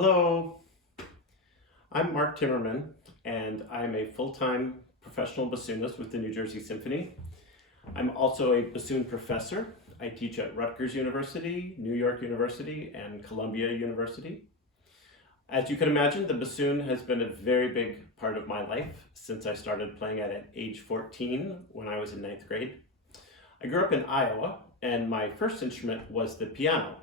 Hello, I'm Mark Timmerman, and I'm a full-time professional bassoonist with the New Jersey Symphony. I'm also a bassoon professor. I teach at Rutgers University, New York University, and Columbia University. As you can imagine, the bassoon has been a very big part of my life since I started playing it at age 14 when I was in 9th grade. I grew up in Iowa, and my first instrument was the piano.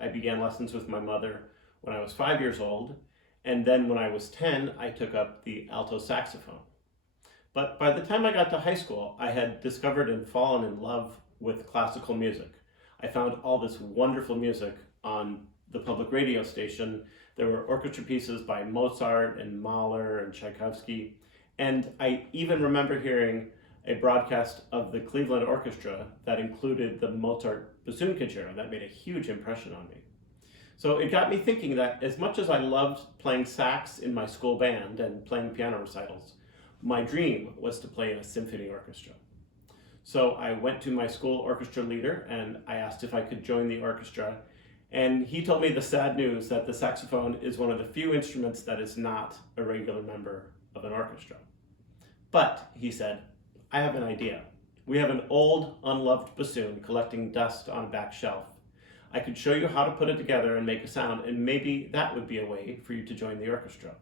I began lessons with my mother when I was 5 years old, and then when I was 10, I took up the alto saxophone. But by the time I got to high school, I had discovered and fallen in love with classical music. I found all this wonderful music on the public radio station. There were orchestra pieces by Mozart and Mahler and Tchaikovsky, and I even remember hearing a broadcast of the Cleveland Orchestra that included the Mozart Bassoon Concerto. That made a huge impression on me. So it got me thinking that as much as I loved playing sax in my school band and playing piano recitals, my dream was to play in a symphony orchestra. So I went to my school orchestra leader and I asked if I could join the orchestra, and he told me the sad news that the saxophone is one of the few instruments that is not a regular member of an orchestra. But, he said, I have an idea. We have an old, unloved bassoon collecting dust on a back shelf. I could show you how to put it together and make a sound, and maybe that would be a way for you to join the orchestra.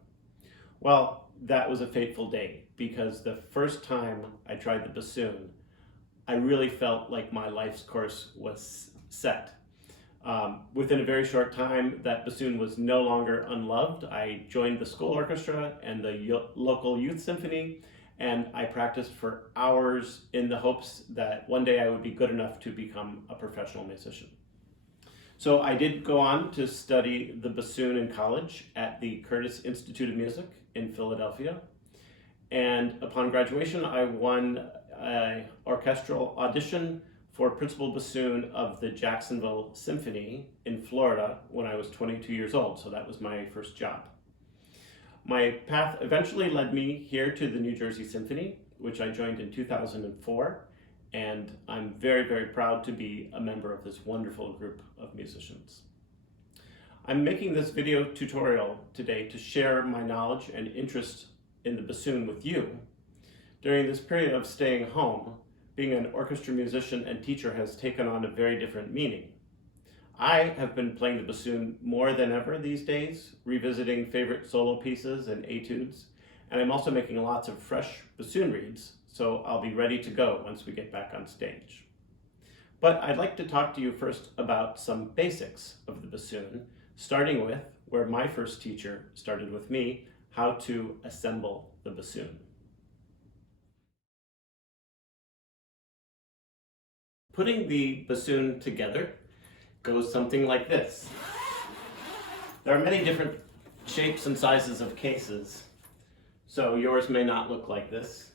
Well, that was a fateful day, because the first time I tried the bassoon, I really felt like my life's course was set. Within a very short time, that bassoon was no longer unloved. I joined the school orchestra and the local youth symphony, and I practiced for hours in the hopes that one day I would be good enough to become a professional musician. So I did go on to study the bassoon in college at the Curtis Institute of Music in Philadelphia. And upon graduation, I won an orchestral audition for principal bassoon of the Jacksonville Symphony in Florida when I was 22 years old. So that was my first job. My path eventually led me here to the New Jersey Symphony, which I joined in 2004. And I'm very, very proud to be a member of this wonderful group of musicians. I'm making this video tutorial today to share my knowledge and interest in the bassoon with you. During this period of staying home, being an orchestra musician and teacher has taken on a very different meaning. I have been playing the bassoon more than ever these days, revisiting favorite solo pieces and etudes, and I'm also making lots of fresh bassoon reeds, so I'll be ready to go once we get back on stage. But I'd like to talk to you first about some basics of the bassoon, starting with where my first teacher started with me, how to assemble the bassoon. Putting the bassoon together goes something like this. There are many different shapes and sizes of cases, so yours may not look like this.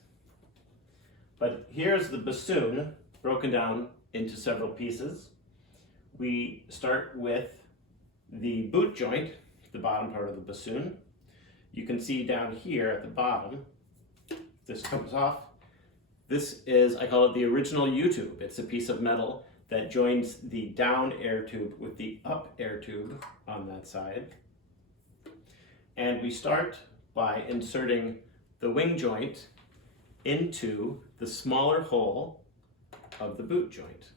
But here's the bassoon broken down into several pieces. We start with the boot joint, the bottom part of the bassoon. You can see down here at the bottom, this comes off. This is, I call it the original U-tube. It's a piece of metal that joins the down air tube with the up air tube on that side. And we start by inserting the wing joint into the smaller hole of the boot joint.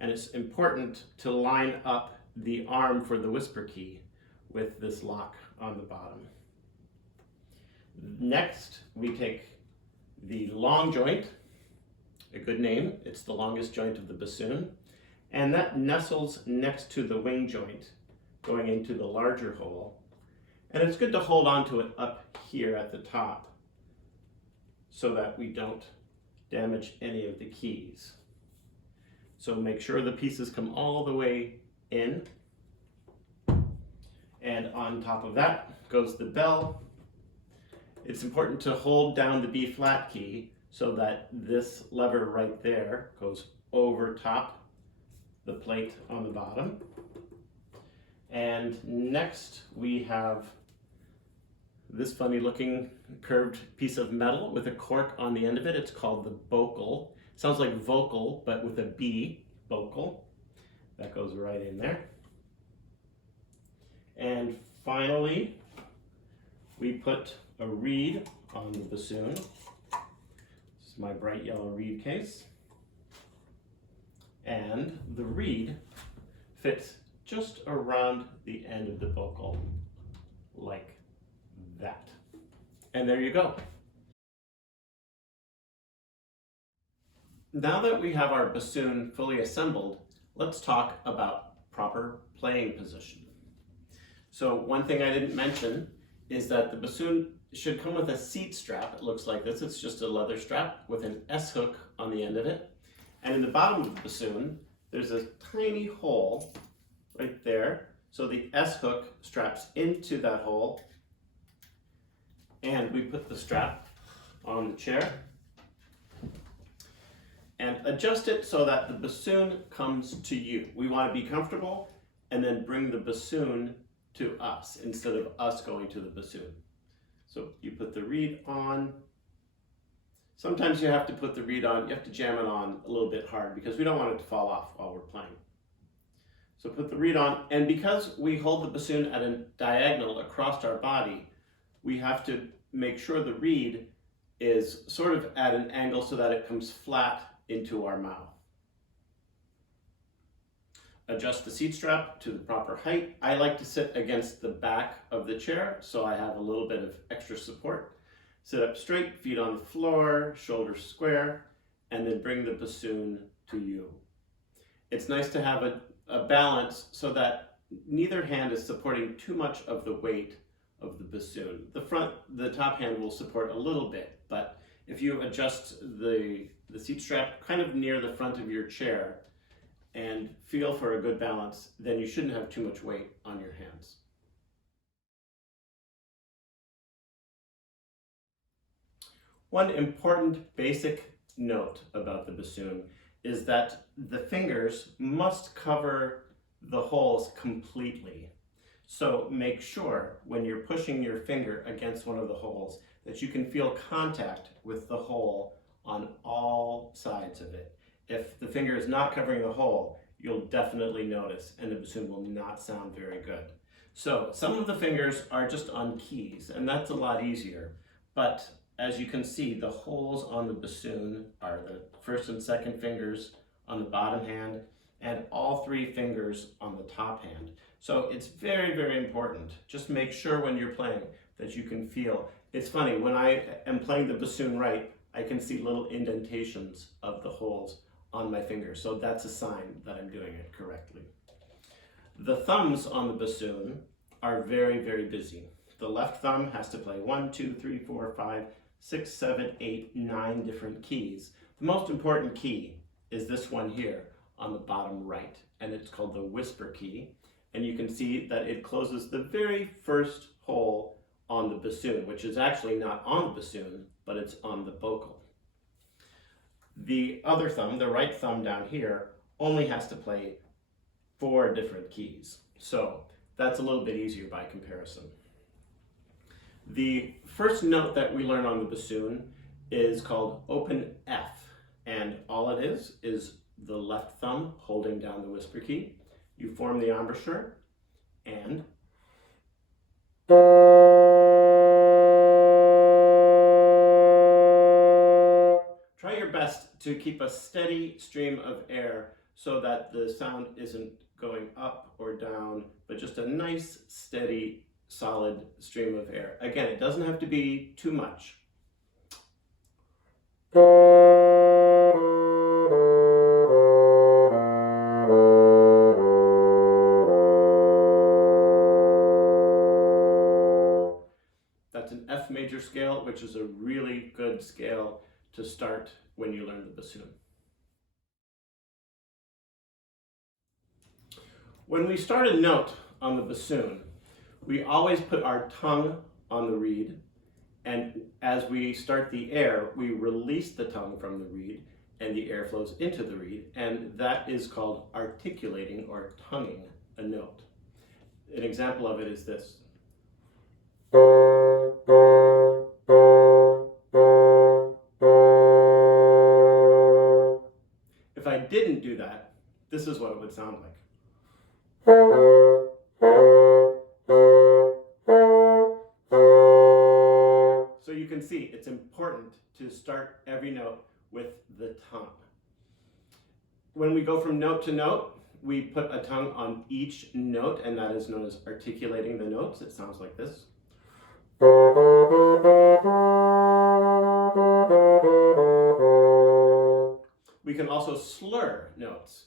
And it's important to line up the arm for the whisper key with this lock on the bottom. Next, we take the long joint, a good name, it's the longest joint of the bassoon, and that nestles next to the wing joint going into the larger hole. And it's good to hold on to it up here at the top so that we don't damage any of the keys. So make sure the pieces come all the way in. And on top of that goes the bell. It's important to hold down the B flat key so that this lever right there goes over top the plate on the bottom. And next we have this funny looking curved piece of metal with a cork on the end of it. It's called the bocal. Sounds like vocal, but with a B, bocal. That goes right in there. And finally, we put a reed on the bassoon. This is my bright yellow reed case. And the reed fits just around the end of the vocal, like that. And there you go. Now that we have our bassoon fully assembled, let's talk about proper playing position. So one thing I didn't mention is that the bassoon should come with a seat strap. It looks like this. It's just a leather strap with an S hook on the end of it. And in the bottom of the bassoon, there's a tiny hole right there. So the S hook straps into that hole, and we put the strap on the chair and adjust it so that the bassoon comes to you. We want to be comfortable and then bring the bassoon to us instead of us going to the bassoon. So you put the reed on. Sometimes you have to put the reed on, you have to jam it on a little bit hard because we don't want it to fall off while we're playing. So put the reed on, and because we hold the bassoon at a diagonal across our body, we have to make sure the reed is sort of at an angle so that it comes flat into our mouth. Adjust the seat strap to the proper height. I like to sit against the back of the chair so I have a little bit of extra support. Sit up straight, feet on the floor, shoulders square, and then bring the bassoon to you. It's nice to have a balance so that neither hand is supporting too much of the weight of the bassoon. The top hand will support a little bit, but if you adjust the seat strap kind of near the front of your chair and feel for a good balance, then you shouldn't have too much weight on your hands. One important basic note about the bassoon is that the fingers must cover the holes completely. So make sure when you're pushing your finger against one of the holes that you can feel contact with the hole on all sides of it. If the finger is not covering the hole, you'll definitely notice, and the bassoon will not sound very good. So some of the fingers are just on keys, and that's a lot easier. But as you can see, the holes on the bassoon are the first and second fingers on the bottom hand, and all three fingers on the top hand. So it's very, very important. Just make sure when you're playing that you can feel. It's funny, when I am playing the bassoon right, I can see little indentations of the holes on my fingers. So that's a sign that I'm doing it correctly. The thumbs on the bassoon are very, very busy. The left thumb has to play 1, 2, 3, 4, 5, 6, 7, 8, 9 different keys. The most important key is this one here on the bottom right, and it's called the whisper key. And you can see that it closes the very first hole on the bassoon, which is actually not on the bassoon, but it's on the vocal. The other thumb, the right thumb down here, only has to play 4 different keys. So that's a little bit easier by comparison. The first note that we learn on the bassoon is called open F, and all it is the left thumb holding down the whisper key. You form the embouchure, and try your best to keep a steady stream of air so that the sound isn't going up or down, but just a nice, steady, solid stream of air. Again, it doesn't have to be too much. That's an F major scale, which is a really good scale to start when you learn the bassoon. When we start a note on the bassoon, we always put our tongue on the reed, and as we start the air, we release the tongue from the reed, and the air flows into the reed, and that is called articulating or tonguing a note. An example of it is this. If I didn't do that, this is what it would sound like. important to start every note with the tongue. When we go from note to note, we put a tongue on each note, and that is known as articulating the notes. It sounds like this. We can also slur notes.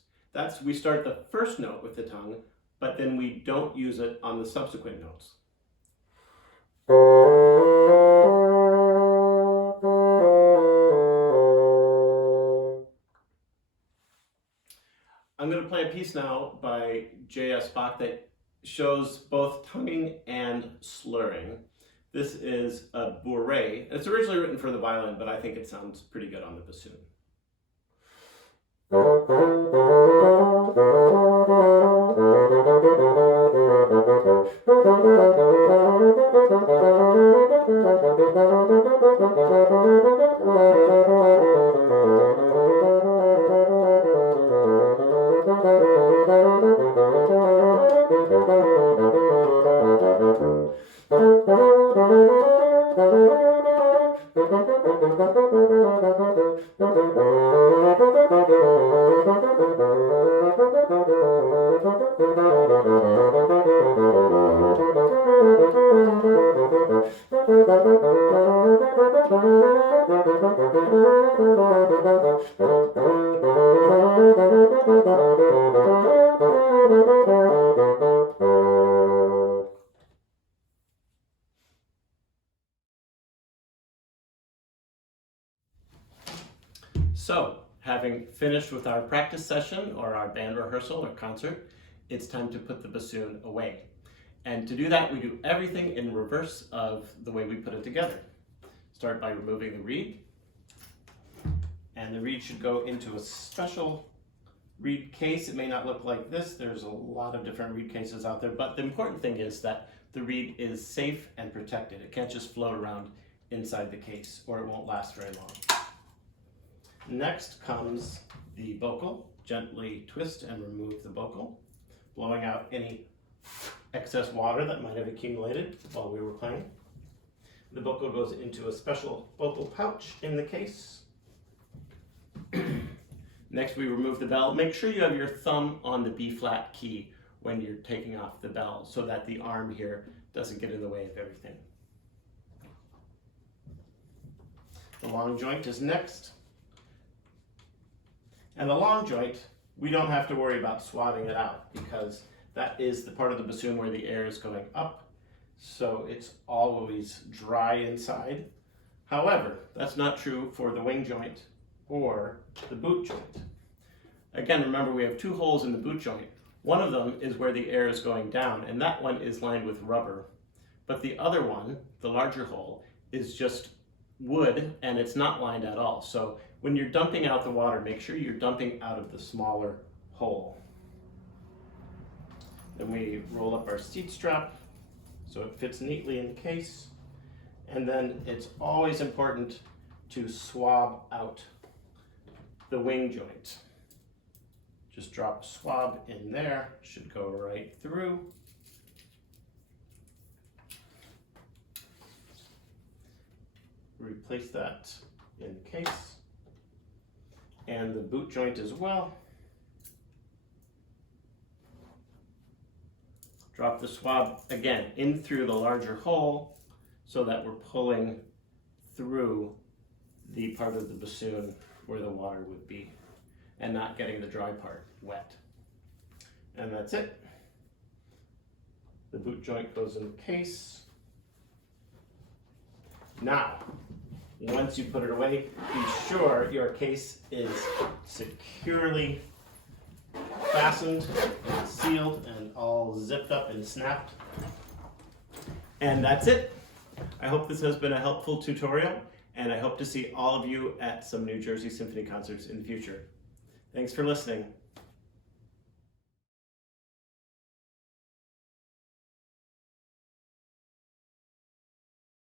We start the first note with the tongue, but then we don't use it on the subsequent notes. I'm going to play a piece now by J.S. Bach that shows both tonguing and slurring. This is a Bourée. It's originally written for the violin, but I think it sounds pretty good on the bassoon. So, having finished with our practice session or our band rehearsal or concert, it's time to put the bassoon away. And to do that, we do everything in reverse of the way we put it together. Start by removing the reed. And the reed should go into a special reed case. It may not look like this. There's a lot of different reed cases out there, but the important thing is that the reed is safe and protected. It can't just float around inside the case or it won't last very long. Next comes the bocal. Gently twist and remove the bocal, blowing out any excess water that might have accumulated while we were playing. The bocal goes into a special bocal pouch in the case. Next, we remove the bell. Make sure you have your thumb on the B flat key when you're taking off the bell so that the arm here doesn't get in the way of everything. The long joint is next. And the long joint, we don't have to worry about swabbing it out because that is the part of the bassoon where the air is going up, so it's always dry inside. However, that's not true for the wing joint or the boot joint. Again, remember we have two holes in the boot joint. One of them is where the air is going down, and that one is lined with rubber. But the other one, the larger hole, is just wood, and it's not lined at all. So when you're dumping out the water, make sure you're dumping out of the smaller hole. Then we roll up our seat strap so it fits neatly in the case. And then it's always important to swab out the wing joint. Just drop a swab in there, should go right through. Replace that in the case. And the boot joint as well. Drop the swab again in through the larger hole so that we're pulling through the part of the bassoon where the water would be and not getting the dry part wet. And that's it. The boot joint goes in the case. Now, once you put it away, be sure your case is securely fastened and sealed and all zipped up and snapped. And that's it. I hope this has been a helpful tutorial, and I hope to see all of you at some New Jersey Symphony concerts in the future. Thanks for listening.